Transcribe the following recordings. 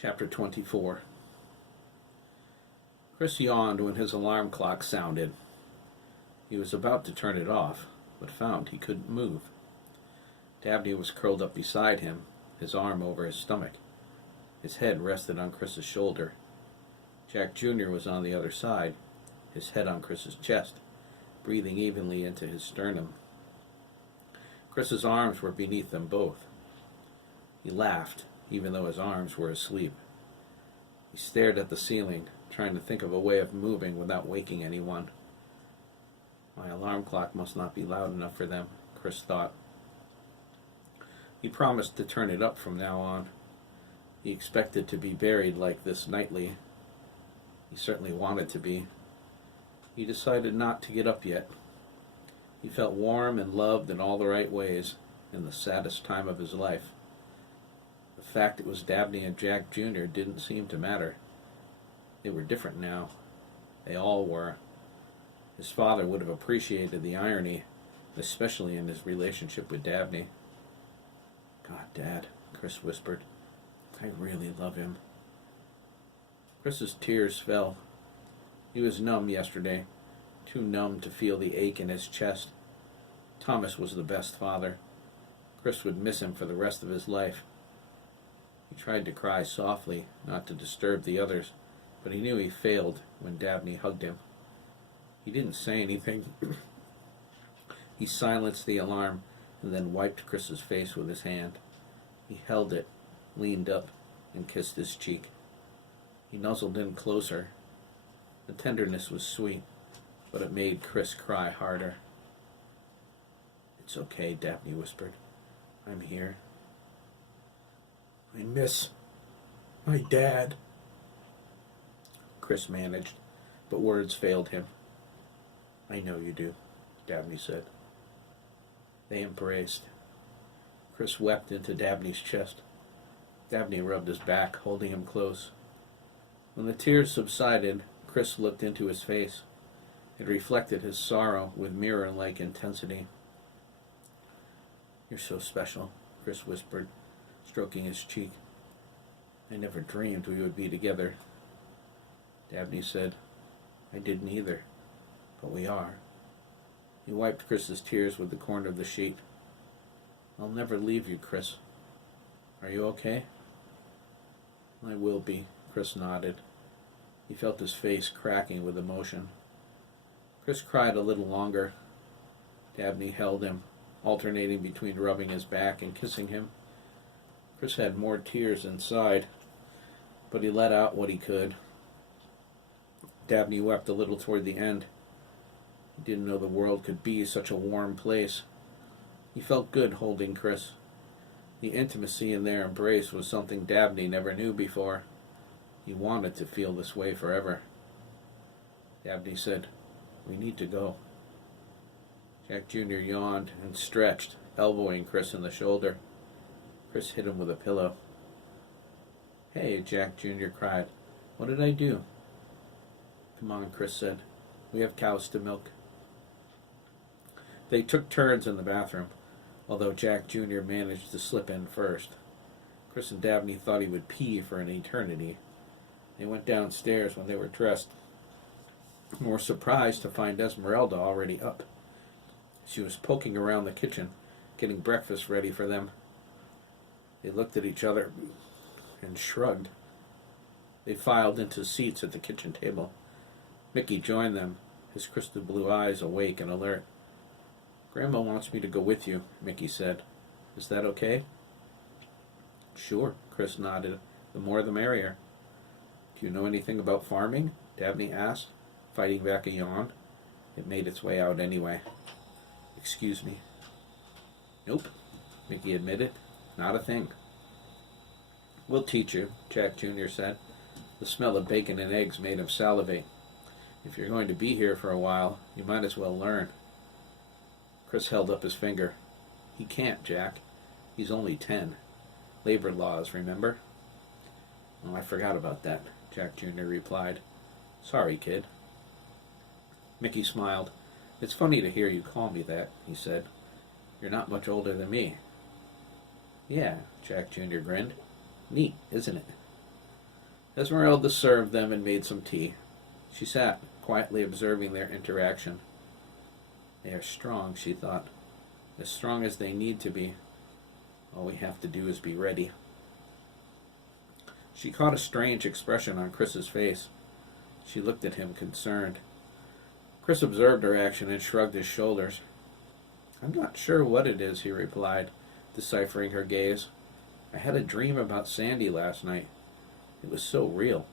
Chapter 24. Chris yawned when his alarm clock sounded. He was about to turn it off, but found he couldn't move. Dabney was curled up beside him, his arm over his stomach. His head rested on Chris's shoulder. Jack Jr. was on the other side, his head on Chris's chest, breathing evenly into his sternum. Chris's arms were beneath them both. He laughed, even though his arms were asleep. He stared at the ceiling, trying to think of a way of moving without waking anyone. My alarm clock must not be loud enough for them, Chris thought. He promised to turn it up from now on. He expected to be buried like this nightly. He certainly wanted to be. He decided not to get up yet. He felt warm and loved in all the right ways, in the saddest time of his life. The fact it was Dabney and Jack Jr. didn't seem to matter. They were different now. They all were. His father would have appreciated the irony, especially in his relationship with Dabney. God, Dad, Chris whispered. I really love him. Chris's tears fell. He was numb yesterday, too numb to feel the ache in his chest. Thomas was the best father. Chris would miss him for the rest of his life. He tried to cry softly, not to disturb the others, but he knew he failed when Dabney hugged him. He didn't say anything. He silenced the alarm and then wiped Chris's face with his hand. He held it, leaned up, and kissed his cheek. He nuzzled in closer. The tenderness was sweet, but it made Chris cry harder. It's okay, Dabney whispered. I'm here. I miss my dad, Chris managed, but words failed him. I know you do, Dabney said. They embraced. Chris wept into Dabney's chest. Dabney rubbed his back, holding him close. When the tears subsided, Chris looked into his face. It reflected his sorrow with mirror-like intensity. You're so special, Chris whispered, stroking his cheek. I never dreamed we would be together. Dabney said, I didn't either, but we are. He wiped Chris's tears with the corner of the sheet. I'll never leave you, Chris. Are you okay? I will be, Chris nodded. He felt his face cracking with emotion. Chris cried a little longer. Dabney held him, alternating between rubbing his back and kissing him. Chris had more tears inside, but he let out what he could. Dabney wept a little toward the end. He didn't know the world could be such a warm place. He felt good holding Chris. The intimacy in their embrace was something Dabney never knew before. He wanted to feel this way forever. Dabney said, We need to go. Jack Jr. yawned and stretched, elbowing Chris in the shoulder. Chris hit him with a pillow. Hey, Jack Jr. cried. What did I do? Come on, Chris said. We have cows to milk. They took turns in the bathroom, although Jack Jr. managed to slip in first. Chris and Dabney thought he would pee for an eternity. They went downstairs when they were dressed and were surprised to find Esmeralda already up. She was poking around the kitchen, getting breakfast ready for them. They looked at each other and shrugged. They filed into seats at the kitchen table. Mickey joined them, his crystal blue eyes awake and alert. Grandma wants me to go with you, Mickey said. Is that okay? Sure, Chris nodded. The more the merrier. Do you know anything about farming? Dabney asked, fighting back a yawn. It made its way out anyway. Excuse me. Nope, Mickey admitted. Not a thing. We'll teach you, Jack Jr. said. The smell of bacon and eggs made him salivate. If you're going to be here for a while, you might as well learn. Chris held up his finger. He can't, Jack. He's only 10. Labor laws, remember? Oh, I forgot about that, Jack Jr. replied. Sorry, kid. Mickey smiled. It's funny to hear you call me that, he said. You're not much older than me. Yeah, Jack Jr. grinned. Neat, isn't it? Esmeralda served them and made some tea. She sat, quietly observing their interaction. They are strong, she thought. As strong as they need to be. All we have to do is be ready. She caught a strange expression on Chris's face. She looked at him, concerned. Chris observed her action and shrugged his shoulders. I'm not sure what it is, he replied, deciphering her gaze. I had a dream about Sandy last night. It was so real.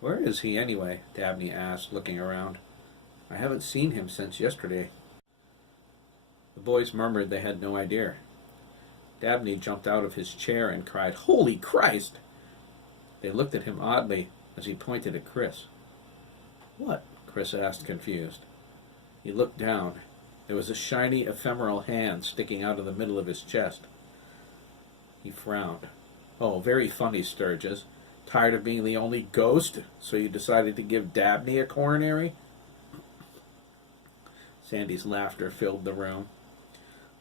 Where is he anyway? Dabney asked, looking around. I haven't seen him since yesterday. The boys murmured they had no idea. Dabney jumped out of his chair and cried, Holy Christ! They looked at him oddly as he pointed at Chris. What? Chris asked, confused. He looked down. There was a shiny, ephemeral hand sticking out of the middle of his chest. He frowned. Oh, very funny, Sturgess. Tired of being the only ghost, so you decided to give Dabney a coronary? Sandy's laughter filled the room.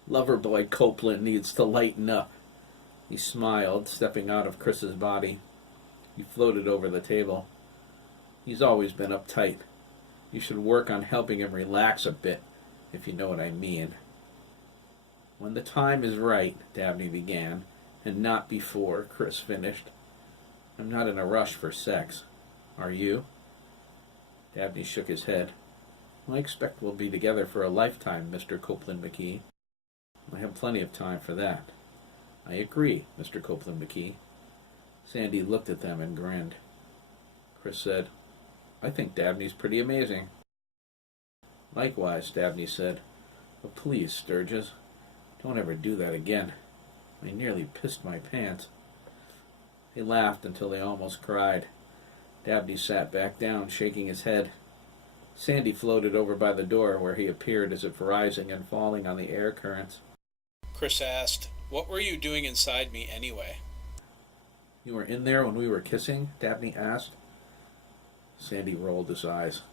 Loverboy Copeland needs to lighten up. He smiled, stepping out of Chris's body. He floated over the table. He's always been uptight. You should work on helping him relax a bit, if you know what I mean. When the time is right, Dabney began, and not before, Chris finished. I'm not in a rush for sex. Are you? Dabney shook his head. I expect we'll be together for a lifetime, Mr. Copeland McKee. I have plenty of time for that. I agree, Mr. Copeland McKee. Sandy looked at them and grinned. Chris said, I think Dabney's pretty amazing. Likewise, Dabney said. But please, Sturgess, don't ever do that again. I nearly pissed my pants. They laughed until they almost cried. Dabney sat back down, shaking his head. Sandy floated over by the door, where he appeared as if rising and falling on the air currents. Chris asked, What were you doing inside me anyway? You were in there when we were kissing? Dabney asked. Sandy rolled his eyes.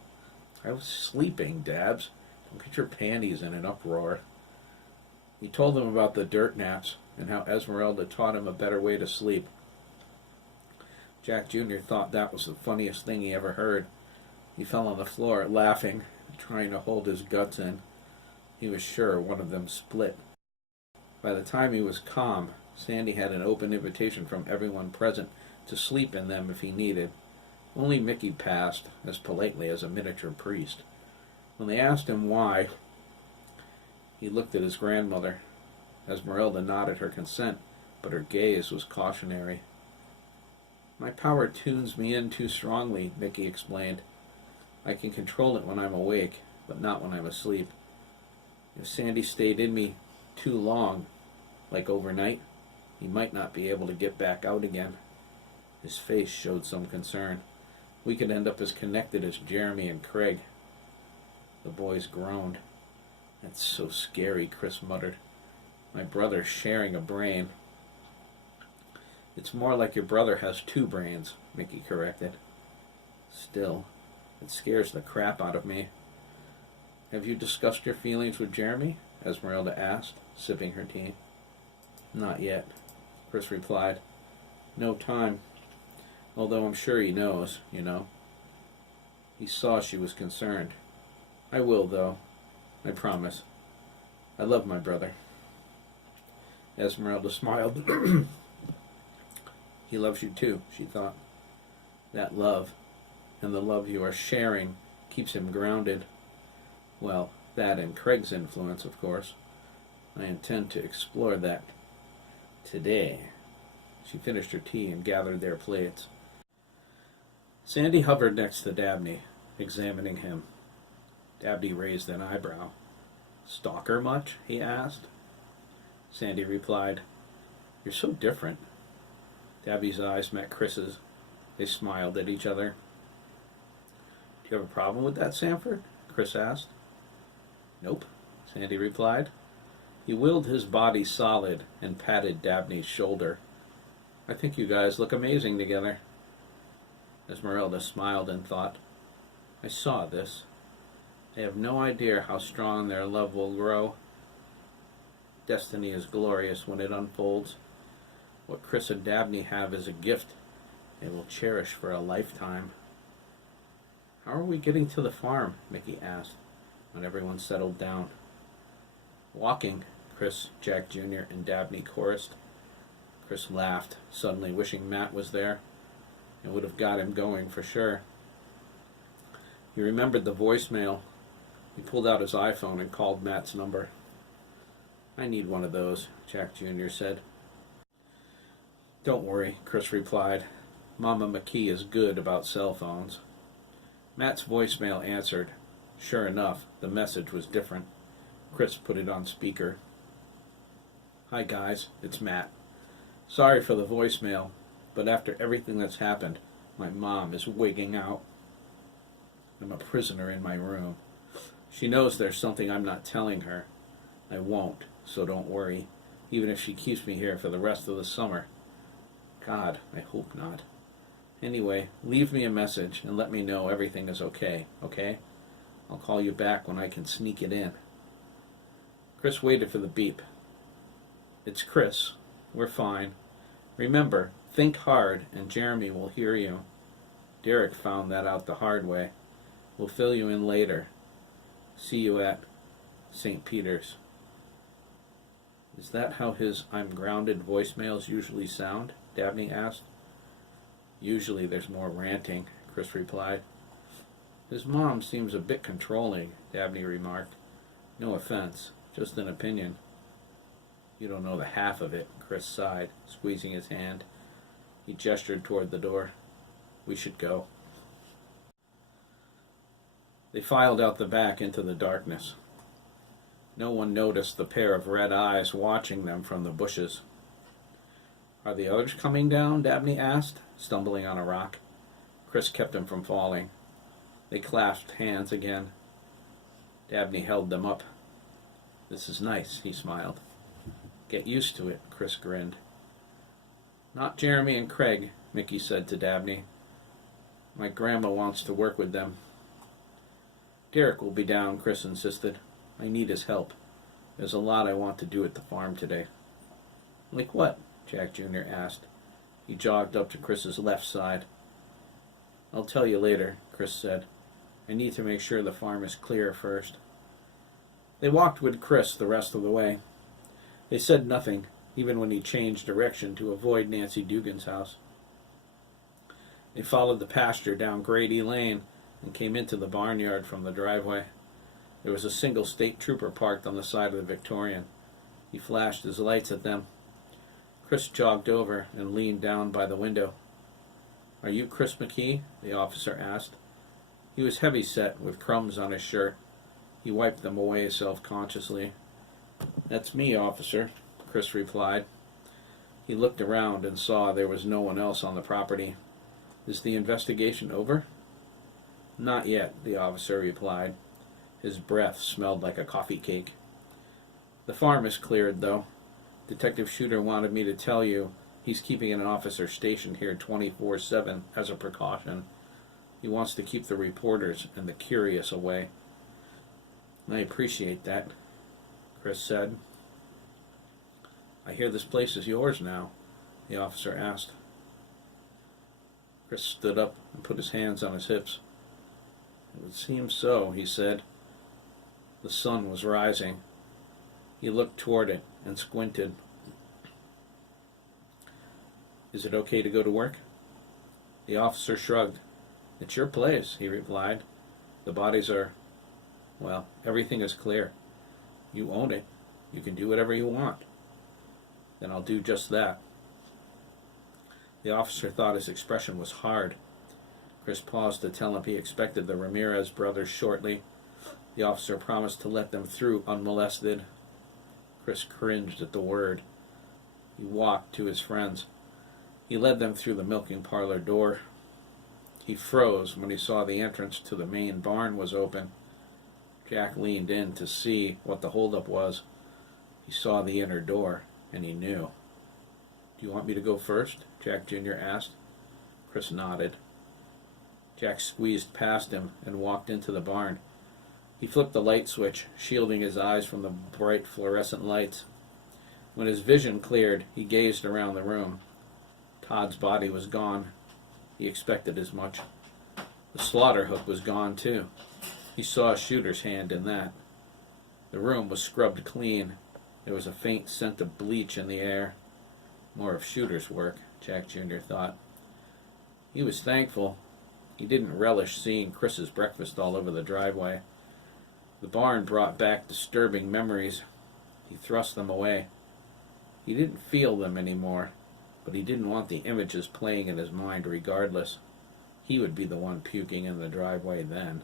I was sleeping, Dabs. Don't get your panties in an uproar. He told them about the dirt naps and how Esmeralda taught him a better way to sleep. Jack Jr. thought that was the funniest thing he ever heard. He fell on the floor, laughing, trying to hold his guts in. He was sure one of them split. By the time he was calm, Sandy had an open invitation from everyone present to sleep in them if he needed. Only Mickey passed, as politely as a miniature priest. When they asked him why, he looked at his grandmother. Esmeralda nodded her consent, but her gaze was cautionary. My power tunes me in too strongly, Mickey explained. I can control it when I'm awake, but not when I'm asleep. If Sandy stayed in me too long, like overnight, he might not be able to get back out again. His face showed some concern. We could end up as connected as Jeremy and Craig. The boys groaned. That's so scary, Chris muttered. My brother sharing a brain. It's more like your brother has two brains, Mickey corrected. Still, it scares the crap out of me. Have you discussed your feelings with Jeremy? Esmeralda asked, sipping her tea. Not yet, Chris replied. No time. Although I'm sure he knows, you know. He saw she was concerned. I will, though. I promise. I love my brother. Esmeralda smiled. He loves you too, she thought. That love, and the love you are sharing, keeps him grounded. Well, that and Craig's influence, of course. I intend to explore that today. She finished her tea and gathered their plates. Sandy hovered next to Dabney, examining him. Dabney raised an eyebrow. Stalker much? He asked. Sandy replied, You're so different. Dabney's eyes met Chris's. They smiled at each other. Do you have a problem with that, Sanford? Chris asked. Nope, Sandy replied. He willed his body solid and patted Dabney's shoulder. I think you guys look amazing together. Esmeralda smiled and thought, I saw this. They have no idea how strong their love will grow. Destiny is glorious when it unfolds. What Chris and Dabney have is a gift, they will cherish for a lifetime. How are we getting to the farm? Mickey asked, when everyone settled down. Walking, Chris, Jack Jr., and Dabney chorused. Chris laughed, suddenly wishing Matt was there. It would have got him going for sure. He remembered the voicemail. He pulled out his iPhone and called Matt's number. I need one of those, Jack Jr. said. Don't worry, Chris replied. Mama McKee is good about cell phones. Matt's voicemail answered. Sure enough, the message was different. Chris put it on speaker. Hi guys, it's Matt. Sorry for the voicemail, but after everything that's happened, my mom is wigging out. I'm a prisoner in my room. She knows there's something I'm not telling her. I won't, so don't worry, even if she keeps me here for the rest of the summer. God, I hope not. Anyway, leave me a message and let me know everything is okay? I'll call you back when I can sneak it in. Chris waited for the beep. It's Chris. We're fine. Remember, think hard and Jeremy will hear you. Derek found that out the hard way. We'll fill you in later. See you at St. Peter's. Is that how his I'm grounded voicemails usually sound? Dabney asked. Usually there's more ranting, Chris replied. His mom seems a bit controlling, Dabney remarked. No offense, just an opinion. You don't know the half of it, Chris sighed, squeezing his hand. He gestured toward the door. We should go. They filed out the back into the darkness. No one noticed the pair of red eyes watching them from the bushes. Are the others coming down? Dabney asked, stumbling on a rock. Chris kept him from falling. They clasped hands again. Dabney held them up. This is nice, he smiled. Get used to it, Chris grinned. Not Jeremy and Craig, Mickey said to Dabney. My grandma wants to work with them. Derek will be down, Chris insisted. I need his help. There's a lot I want to do at the farm today. Like what? Jack Jr. asked. He jogged up to Chris's left side. I'll tell you later, Chris said. I need to make sure the farm is clear first. They walked with Chris the rest of the way. They said nothing, even when he changed direction to avoid Nancy Dugan's house. They followed the pasture down Grady Lane and came into the barnyard from the driveway. There was a single state trooper parked on the side of the Victorian. He flashed his lights at them. Chris jogged over and leaned down by the window. Are you Chris McKee? The officer asked. He was heavy-set, with crumbs on his shirt. He wiped them away self-consciously. That's me, officer, Chris replied. He looked around and saw there was no one else on the property. Is the investigation over? Not yet, the officer replied. His breath smelled like a coffee cake. The farm is cleared, though. Detective Shooter wanted me to tell you he's keeping an officer stationed here 24/7 as a precaution. He wants to keep the reporters and the curious away. I appreciate that, Chris said. I hear this place is yours now, the officer asked. Chris stood up and put his hands on his hips. It would seem so, he said. The sun was rising. He looked toward it and squinted. Is it okay to go to work? The officer shrugged. It's your place, he replied. The bodies are, well, everything is clear. You own it. You can do whatever you want. Then I'll do just that. The officer thought his expression was hard. Chris paused to tell him he expected the Ramirez brothers shortly. The officer promised to let them through unmolested. Chris cringed at the word. He walked to his friends. He led them through the milking parlor door. He froze when he saw the entrance to the main barn was open. Jack leaned in to see what the holdup was. He saw the inner door, and he knew. Do you want me to go first? Jack Jr. asked. Chris nodded. Jack squeezed past him and walked into the barn. He flipped the light switch, shielding his eyes from the bright fluorescent lights. When his vision cleared, he gazed around the room. Todd's body was gone. He expected as much. The slaughter hook was gone, too. He saw a shooter's hand in that. The room was scrubbed clean. There was a faint scent of bleach in the air. More of shooter's work, Jack Jr. thought. He was thankful. He didn't relish seeing Chris's breakfast all over the driveway. The barn brought back disturbing memories. He thrust them away. He didn't feel them anymore, but he didn't want the images playing in his mind regardless. He would be the one puking in the driveway then.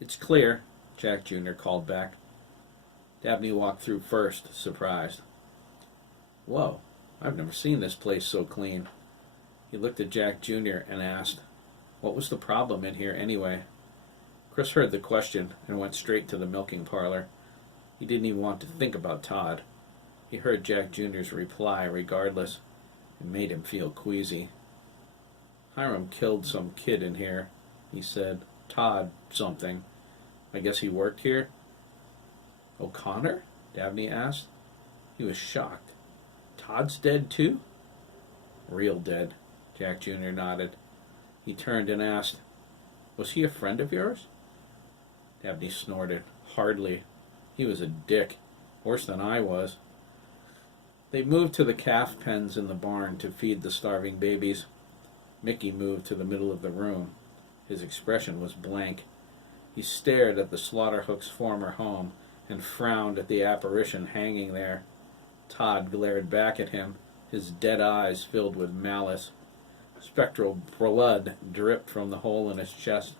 "It's clear," Jack Jr. called back. Dabney walked through first, surprised. "Whoa, I've never seen this place so clean." He looked at Jack Jr. and asked, "What was the problem in here anyway?" Chris heard the question and went straight to the milking parlor. He didn't even want to think about Todd. He heard Jack Jr.'s reply regardless. It made him feel queasy. "Hiram killed some kid in here," he said. "Todd something. I guess he worked here?" "O'Connor?" Dabney asked. He was shocked. "Todd's dead too?" "Real dead," Jack Jr. nodded. He turned and asked, "Was he a friend of yours?" Dabney snorted. "Hardly. He was a dick. Worse than I was." They moved to the calf pens in the barn to feed the starving babies. Mickey moved to the middle of the room. His expression was blank. He stared at the Slaughterhook's former home and frowned at the apparition hanging there. Todd glared back at him, his dead eyes filled with malice. Spectral blood dripped from the hole in his chest.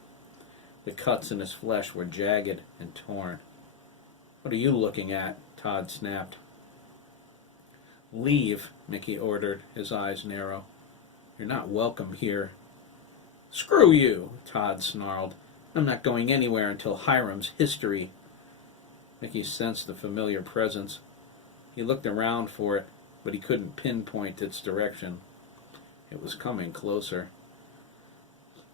The cuts in his flesh were jagged and torn. "What are you looking at?" Todd snapped. "Leave," Mickey ordered, his eyes narrow. "You're not welcome here." "Screw you," Todd snarled. "I'm not going anywhere until Hiram's history." Mickey sensed the familiar presence. He looked around for it, but he couldn't pinpoint its direction. It was coming closer.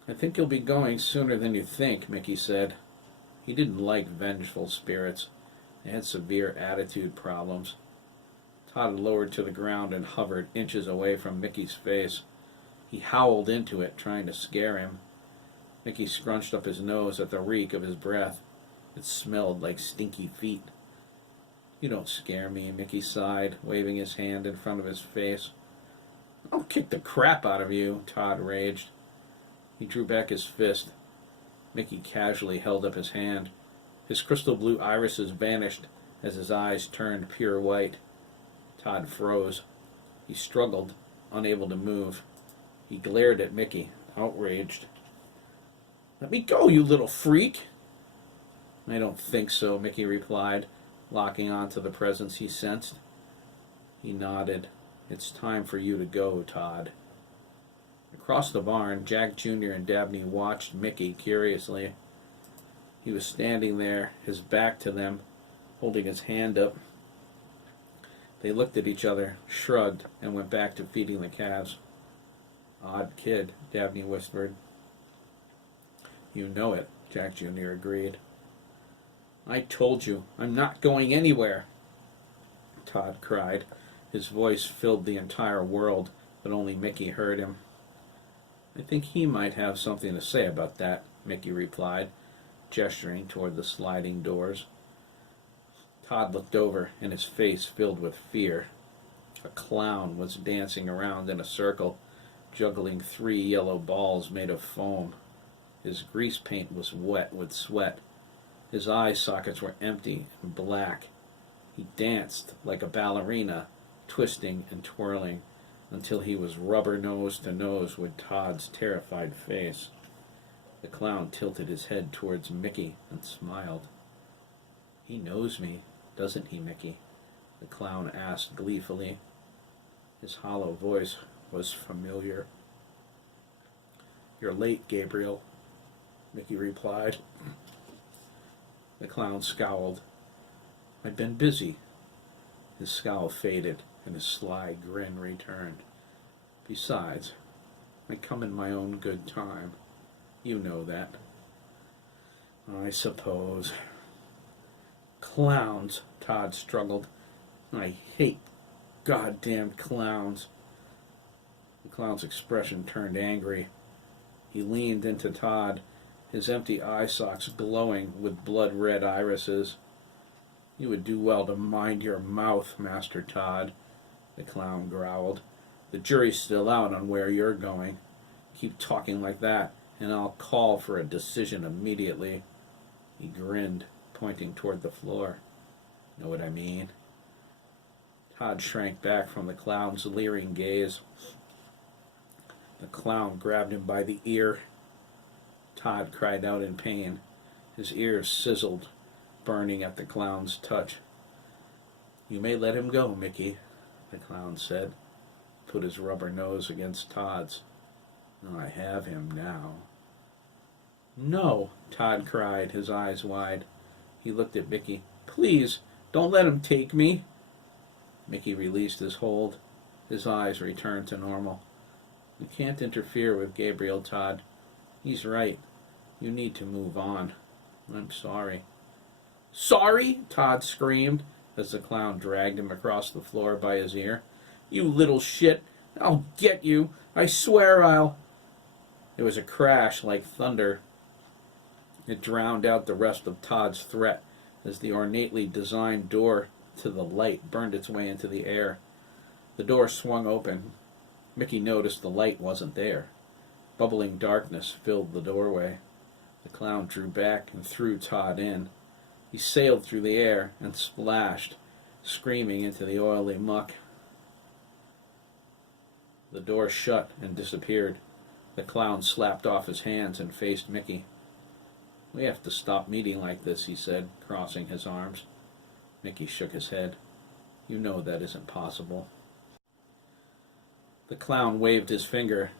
"I think you'll be going sooner than you think," Mickey said. He didn't like vengeful spirits. They had severe attitude problems. Todd lowered to the ground and hovered inches away from Mickey's face. He howled into it, trying to scare him. Mickey scrunched up his nose at the reek of his breath. It smelled like stinky feet. "You don't scare me," Mickey sighed, waving his hand in front of his face. "I'll kick the crap out of you," Todd raged. He drew back his fist. Mickey casually held up his hand. His crystal blue irises vanished as his eyes turned pure white. Todd froze. He struggled, unable to move. He glared at Mickey, outraged. "Let me go, you little freak!" "I don't think so," Mickey replied, locking onto the presence he sensed. He nodded. "It's time for you to go, Todd." Across the barn, Jack Jr. and Dabney watched Mickey curiously. He was standing there, his back to them, holding his hand up. They looked at each other, shrugged, and went back to feeding the calves. "Odd kid," Dabney whispered. "You know it," Jack Jr. agreed. "I told you, I'm not going anywhere," Todd cried. His voice filled the entire world, but only Mickey heard him. "I think he might have something to say about that," Mickey replied, gesturing toward the sliding doors. Todd looked over, and his face filled with fear. A clown was dancing around in a circle, juggling 3 yellow balls made of foam. His grease paint was wet with sweat. His eye sockets were empty and black. He danced like a ballerina, twisting and twirling, until he was rubber nose to nose with Todd's terrified face. The clown tilted his head towards Mickey and smiled. "He knows me, doesn't he, Mickey?" the clown asked gleefully. His hollow voice was familiar. "You're late, Gabriel," Mickey replied. The clown scowled. "I've been busy." His scowl faded, and his sly grin returned. "Besides, I come in my own good time. You know that." "I suppose." "Clowns," Todd struggled. "I hate goddamn clowns." The clown's expression turned angry. He leaned into Todd, his empty eye sockets glowing with blood-red irises. "You would do well to mind your mouth, Master Todd," the clown growled. "The jury's still out on where you're going. Keep talking like that, and I'll call for a decision immediately." He grinned, pointing toward the floor. "Know what I mean?" Todd shrank back from the clown's leering gaze. The clown grabbed him by the ear. Todd cried out in pain. His ears sizzled, burning at the clown's touch. "You may let him go, Mickey," the clown said. Put his rubber nose against Todd's. "I have him now." "No," Todd cried, his eyes wide. He looked at Mickey. "Please, don't let him take me." Mickey released his hold. His eyes returned to normal. "You can't interfere with Gabriel, Todd. He's right. You need to move on. I'm sorry." "Sorry?" Todd screamed as the clown dragged him across the floor by his ear. "You little shit! I'll get you! I swear I'll—" There was a crash like thunder. It drowned out the rest of Todd's threat as the ornately designed door to the light burned its way into the air. The door swung open. Mickey noticed the light wasn't there. Bubbling darkness filled the doorway. The clown drew back and threw Todd in. He sailed through the air and splashed, screaming into the oily muck. The door shut and disappeared. The clown slapped off his hands and faced Mickey. "We have to stop meeting like this," he said, crossing his arms. Mickey shook his head. "You know that isn't possible." The clown waved his finger.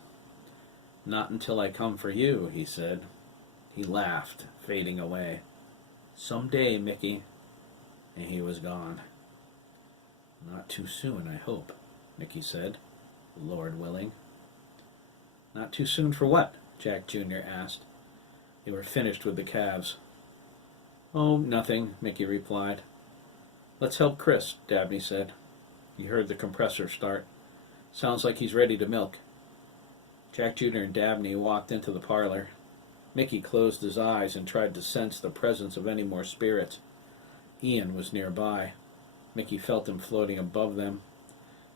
"Not until I come for you," he said. He laughed, fading away. "Someday, Mickey." And he was gone. "Not too soon, I hope," Mickey said, "Lord willing." "Not too soon for what?" Jack Jr. asked. They were finished with the calves. "Oh, nothing," Mickey replied. "Let's help Chris," Dabney said. He heard the compressor start. "Sounds like he's ready to milk." Jack Jr. and Dabney walked into the parlor. Mickey closed his eyes and tried to sense the presence of any more spirits. Ian was nearby. Mickey felt him floating above them.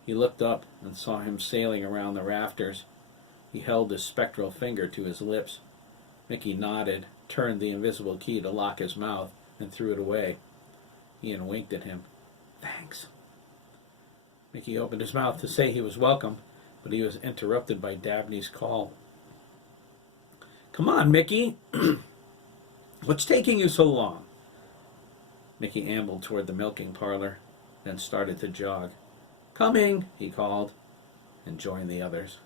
He looked up and saw him sailing around the rafters. He held his spectral finger to his lips. Mickey nodded, turned the invisible key to lock his mouth, and threw it away. Ian winked at him. "Thanks." Mickey opened his mouth to say he was welcome, but he was interrupted by Dabney's call. "Come on, Mickey! What's taking you so long?" Mickey ambled toward the milking parlor, then started to jog. "Coming," he called, and joined the others.